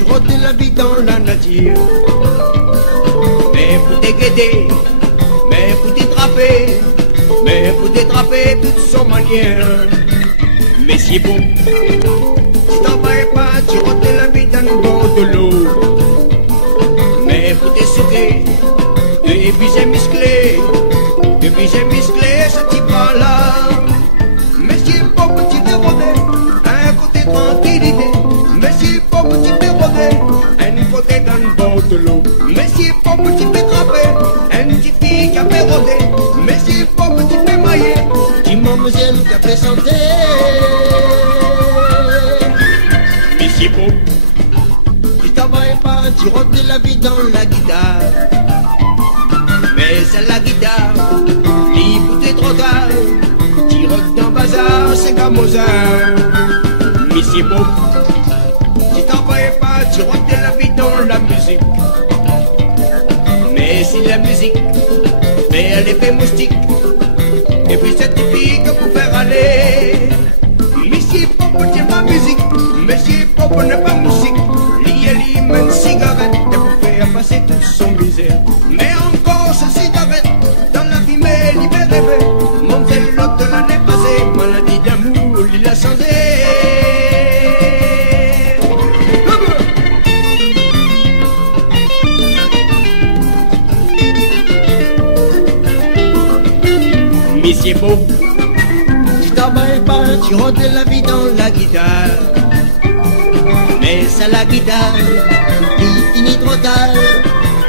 tiroter la vie dans la nature. Mais pour t'aider, mais pour t'attraper, mais pour t'attraper toute son manière. Mais si bon, si t'envoies pas, tiroter la vie dans le bord de l'eau. Mais pour t'essourer, depuis j'ai musclé, ça t'y pas là. Mais si pas petit dérodé, un côté tranquillité. Mais si pas petit dérodé, un côté dans le bord de l'eau. Mais si pas petit pétrapé, un petit fille qui a fait rôder. Mais si pas petit fait mailler, qui mademoiselle qui a fait santé. Mais si bon, tu travailles pas, tu rotes la vie dans la guitare. Mais c'est la guitare, libre t'es trop tard. Tu rotes dans le bazar, c'est comme Mozart. Mais si bon, tu travailles pas, tu rotes la vie dans la musique. Mais si la musique fait un effet moustique, et puis c'est typique pour faire aller. Mais si pop c'est pas musique, mais si pop n'est pas musique, lié une cigarette, et pour faire passer toute son misère. Mais encore cette cigarette, dans la fumée libérée, mon tel l'autre l'année passée, maladie d'amour, il a changé. Mais c'est beau, tu travailles pas, tu rotes la vie dans la guitare. Mais c'est la guitare, qui finit trop tard.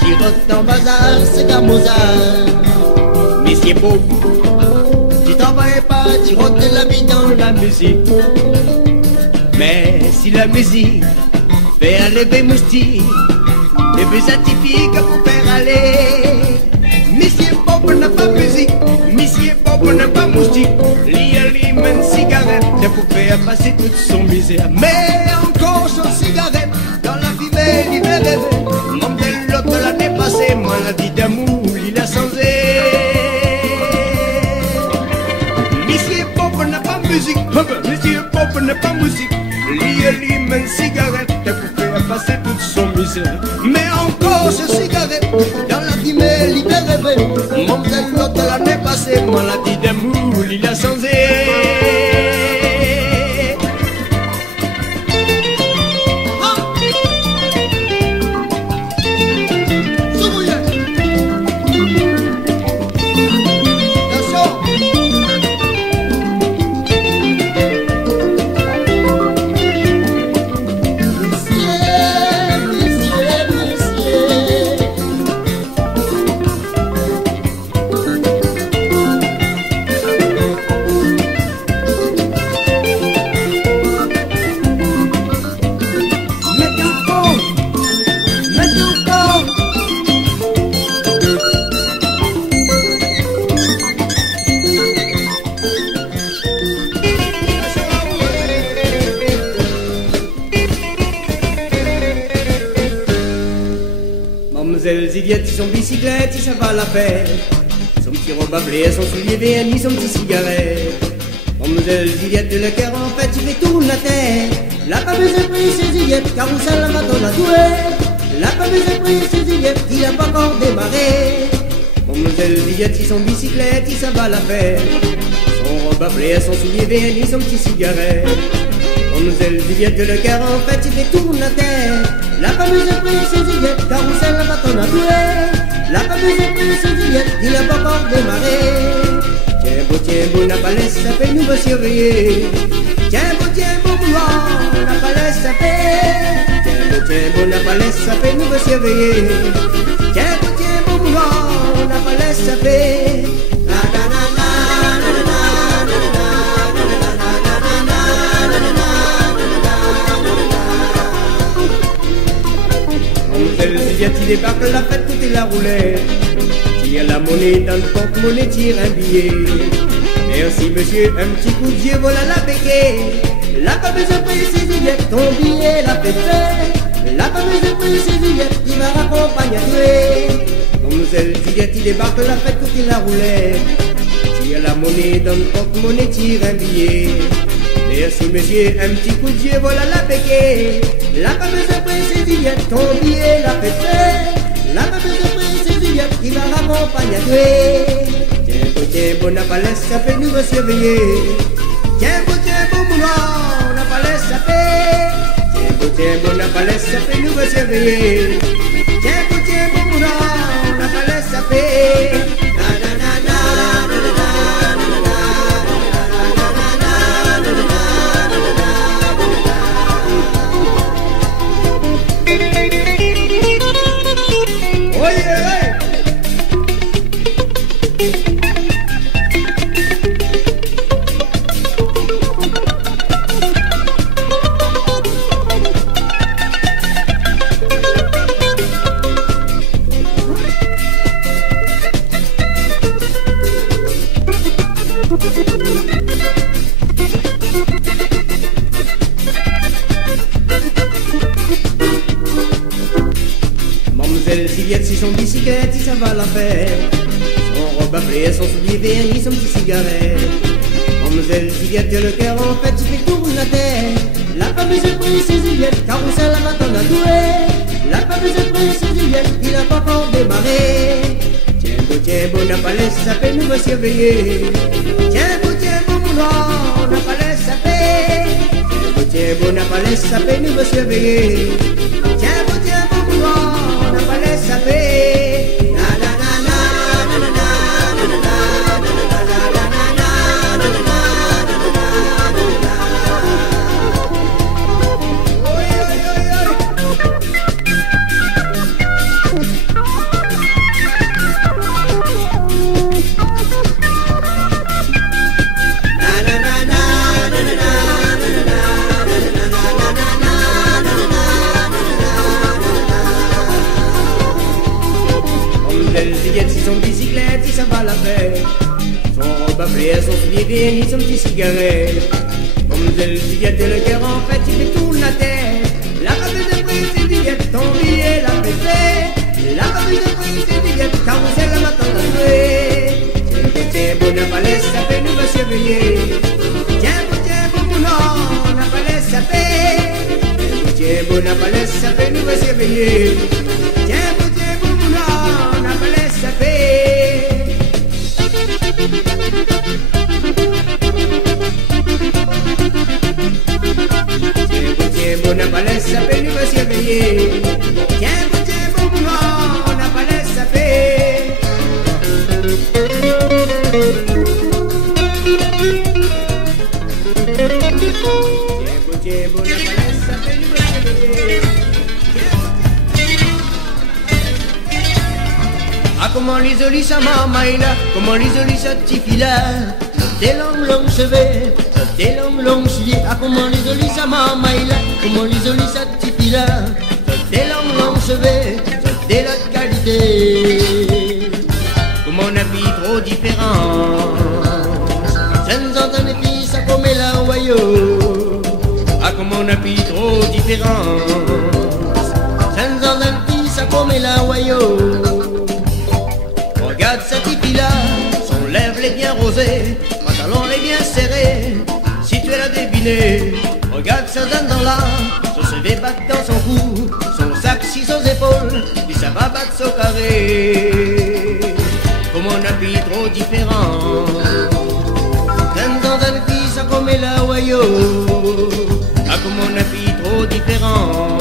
Tu rotes dans le bazar, c'est comme Mozart. Mais c'est beau, tu travailles pas, tu rotes la vie dans la musique. Mais si la musique fait un lever moustique, et puis ça typique pour faire aller. Monsieur Bob n'a pas musique, Monsieur Bob n'a pas moustique. Lié une cigarette, pour faire passer toute son misère. Mais encore son cigarette, dans la fumée libérée. Mon tel l'autre l'année passée, maladie d'amour, il a changé. Monsieur Bob n'a pas musique, Monsieur Bob n'a pas musique. Lié une cigarette, pour faire passer toute son misère. Mais encore ce cigarette, dans la fumée libérée. Mon tel l'autre l'année passée, maladie d'amour, il a changé. Mademoiselle Ziliette, son bicyclette, ça va la faire. Son petit robe à blé, son soulier vernis, son petit cigarette. Mademoiselle Ziliette, le cœur en fait, il fait tourner la tête. La fameuse prise, c'est Ziliette, carrousel la matin la douée. La fameuse prise, c'est Ziliette, il a pas encore démarré. Mademoiselle Ziliette, son bicyclette, ça va la faire. Son robe à blé, son soulier vernis, son petit cigarette. Mademoiselle Ziliette, le cœur en fait, il fait tourner la tête. La fameuse prise, c'est Ziliette, carrousel la matin la douée. La fameuse prise, c'est Ziliette, il a pas encore démarré. Tiens beau, n'a pas laissé, ça fait nous va surveiller. Tiens beau, bouloir, n'a pas laissé, ça fait. Tiens beau, n'a pas laissé, ça fait nous va surveiller. Tiens beau, bouloir, n'a pas laissé, ça fait. Mademoiselle Ziliette, il débarque la fête, tout est la roulette. Tire la monnaie dans le porte-monnaie, tire un billet. Merci monsieur, un petit coup de Dieu, voilà la béquille. La fameuse prise, c'est Ziliette, ton billet l'a fait faire. La fameuse prise, c'est Ziliette, qui va raccompagner à tuer. Mademoiselle Ziliette, il débarque la fête, tout est la roulette. Tire la monnaie dans le porte-monnaie, tire un billet. Merci monsieur, un petit coup de Dieu, voilà la béquée. La fameuse princesse Juliette, ton billet l'a fait faire. La fameuse princesse Juliette qui va raccompagner à toi. Tiens, bon, n'a pas laissé ça fait nous me surveiller. Tiens, bon, moulin, n'a pas laissé ça fait. Tiens, bon, n'a pas laissé ça fait nous me surveiller. Tiens, bon, moulin, n'a pas laissé ça fait. Mademoiselle Juliette, si son bicyclette, si ça va la faire. Son robe à fleurs, son soulier vernis, son petit cigarette. Mademoiselle Juliette, le cœur en fait, tu fais tourner la terre. La fameuse princesse Juliette, carrousel la matin à douer. La fameuse princesse Juliette, il n'a pas encore démarré. Tiens, bon, n'a pas laissé sa peine, nous va surveiller. Tiens, bon, moulin, n'a pas laissé sa peine. Tiens, bon, n'a pas laissé sa peine, nous va surveiller. Tiens, bon, moulin, n'a pas laissé sa peine. Juliette, si son bicyclette, si ça va la faire. Son robe à fleurs, son soulier vernis, son petit cigarette. Mademoiselle Juliette, le cœur en fait, il fait tourner la terre. La fameuse princesse Juliette, ton billet l'a fait faire. La fameuse princesse Juliette, carrousel la matin à jouer. Tiens, bon, n'a pas laissé sa peine, nous va surveiller. Tiens, bon, moulin, n'a pas laissé sa peine. Tiens, bon, n'a pas laissé sa peine, nous va surveiller. Tiens, bon, moulin, n'a pas laissé sa peine. Tiens, bon, n'a pas laissé sa peine, nous va surveiller. Tiens, bon, moulin, n'a pas laissé sa peine. Tiens, bon, n'a pas laissé sa peine, nous va surveiller. Ah, comment l'isolie sa maman est là, comment l'isolie sa petite fille là. Des longs cheveux, des longs souliers. Ah, comment l'isolie sa maman est là, comment l'isolie sa petite fille là. Des longs cheveux, des la qualité. Comment on habille trop différent. Sans entendre les filles, ça comme la royaume. Ah, comment on habille trop différent. Sans entendre les filles, ça comme la royaume. Regarde cette fille-là, son lèvre est bien rosée, pantalon est bien serré, si tu l'as deviné. Regarde sa dent-là, son CV bat dans son cou, son sac sur ses épaules, et ça va battre son carré. Comme on habille trop différent, quand dans une fille ça comme la royaume. Ah, comme on habille trop différent,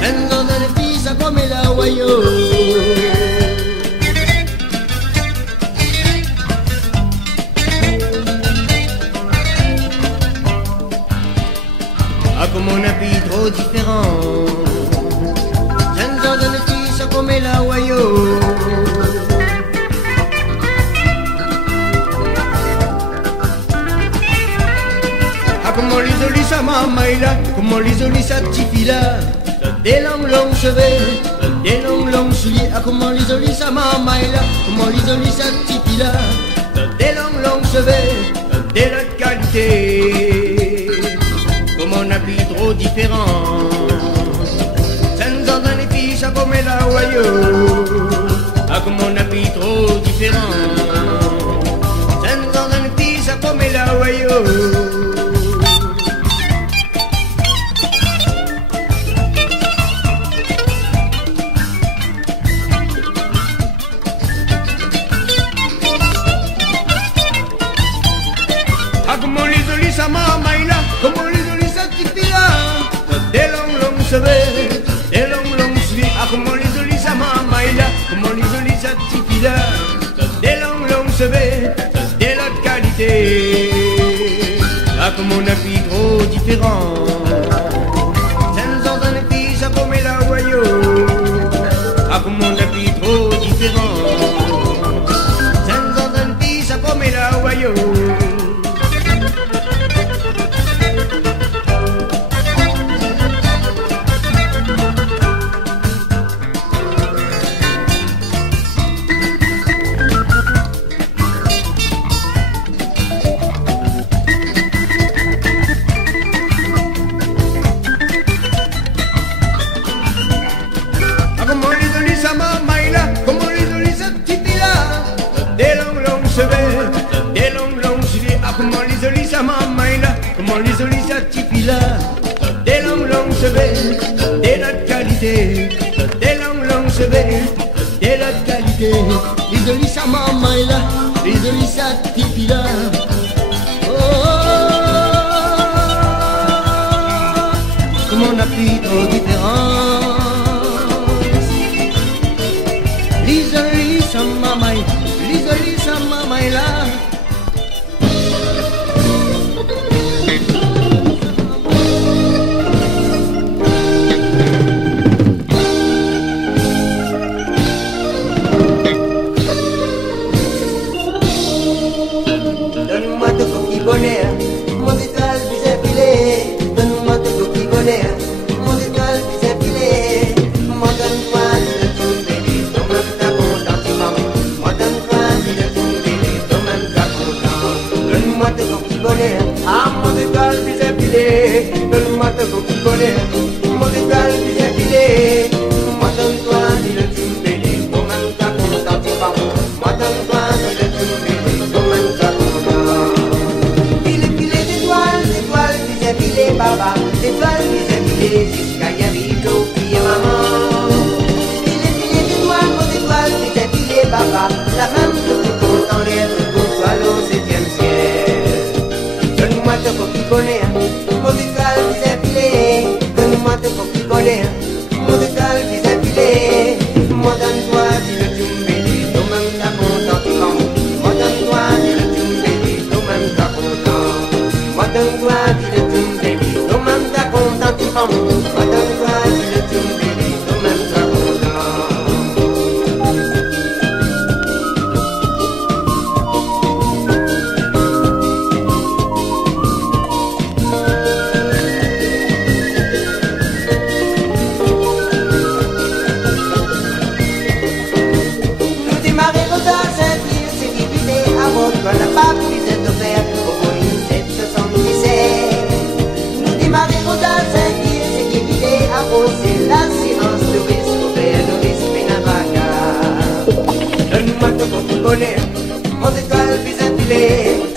quand dans une fille ça comme la royaume. Ah, comme on habille trop différent. J'aime dans les filles, ça comme la royaume. Ah, comment l'isolie sa maman est là, comment l'isolie sa petite fille là. Des longs cheveux, des longs souliers. Ah, comment l'isolie sa maman est là, comment l'isolie sa petite fille là. Des longs cheveux, de la qualité. Comme on habille trop différent. Sans dans les filles, ça comme la royaume. Ah, comme on habille trop différent. Sans dans les filles, ça comme la royaume. sa maman là, comment les jolis sa petite fille là. Des longs longs cheveux, des longs longs cheveux. Ah comment les jolis sa maman là, comment les jolis sa petite fille là. Des longs longs cheveux, des lots de qualité. Ah comme on a pris trop différent. C'est dans un épi, ça comme la royaume. Ah comme on a pris trop différent. C'est dans un épi, ça comme la royaume. Des longs longs cheveux, ah comment les jolis sa maman là, comment les jolis sa petite fille là. Des longs longs cheveux, des lots de qualité. Des longs longs cheveux, des lots de qualité. Les jolis sa maman là, les jolis sa petite fille là. Oh, oh, oh, comment on a pris trop différent. Les jolis sa maman, les jolis sa maman là. Donne-moi de coquille bonheur, mon étoile plus épilée. Donne-moi de coquille bonheur, mon étoile plus épilée. Moi donne-moi de tout bébé, ton même ta content. Moi donne-moi de tout bébé, ton même ta content. Donne-moi de coquille bonheur, ah mon étoile plus épilée. Donne-moi de coquille bonheur, mon étoile plus épilée. Moi donne-moi de tout bébé, ton même ta content. Moi donne-moi de tout bébé, ton même ta content. Baba, l'étoile des habillés jusqu'à Yarito, puis maman. Il est d'étoiles, mon étoile des habillés, Baba, la femme que vous content d'être pour toi au 7e ciel. Donne-moi ton coquille bonheur, mon étoile des habillés. Donne-moi ton coquille bonheur, mon étoile des habillés. Moi donne-toi, dis le tumbélé, ton même ta content. Moi donne-toi, dis le tumbélé, ton même ta content. Moi donne-toi, dis le tumbélé. On n'a pas pu être faire au Boeing 777. Nous démarrerons dans Saint-Gilles, c'est qui vidé à poser l'assurance de risque pour faire le risque Pénavaga. Donne-moi ton coquille bonheur, mon étoile plus appelée.